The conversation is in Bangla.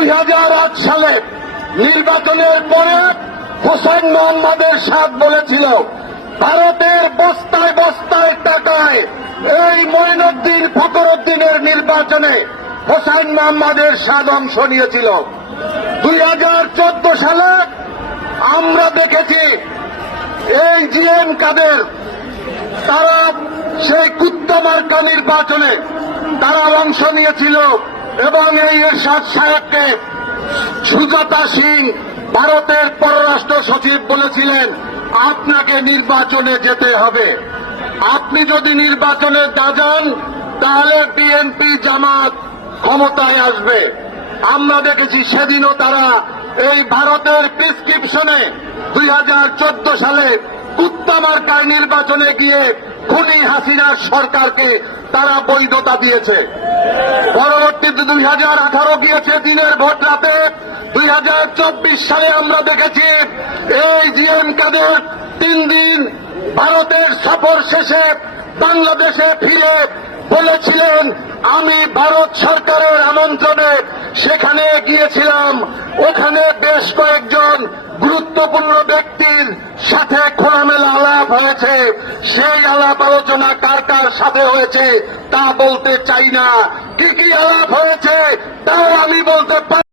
2008 সালে নির্বাচনের পরে হোসেন মোহাম্মদ এরশাদ বলেছিল, ভারতের বস্তায় বস্তায় টাকায় এই মঈনুদ্দিন ফখরুদ্দিনের নির্বাচনে হোসেন মোহাম্মদ এরশাদ অংশ নিয়েছিল। 2014 সালে আমরা দেখেছি এই জিএম কাদের তারা সেই কুত্তা মার্কা নির্বাচনে তারা অংশ নিয়েছিল এবং এই এরশাদ সাহেবকে সুজাতা সিং ভারতের পররাষ্ট্র সচিব বলেছিলেন, আপনাকে নির্বাচনে যেতে হবে, আপনি যদি নির্বাচনে না যান তাহলে বিএনপি জামাত ক্ষমতায় আসবে। আমরা দেখেছি সেদিনও তারা এই ভারতের প্রেসক্রিপশনে 2014 সালে কুত্তা মার্কায় নির্বাচনে গিয়ে খুনি হাসিনার সরকারকে তারা বৈধতা দিয়েছে। পরবর্তীতে 2018 গিয়েছে দিনের ভোট রাতে। 2024 সালে আমরা দেখেছি এই জিএম কাদের 3 দিন ভারতের সফর শেষে বাংলাদেশে ফিরে বলেছিলেন, আমি ভারত সরকারের আমন্ত্রণে সেখানে গিয়েছিলাম, ওখানে বেশ কয়েকজন গুরুত্বপূর্ণ ব্যক্তির সাথে খোলামেলা আলাপ হয়েছে, সেই আলাপ আলোচনা কার কার সাথে হয়েছে তা বলতে চাই না, কি কি আলাপ হয়েছে তাও আমি বলতে পারি।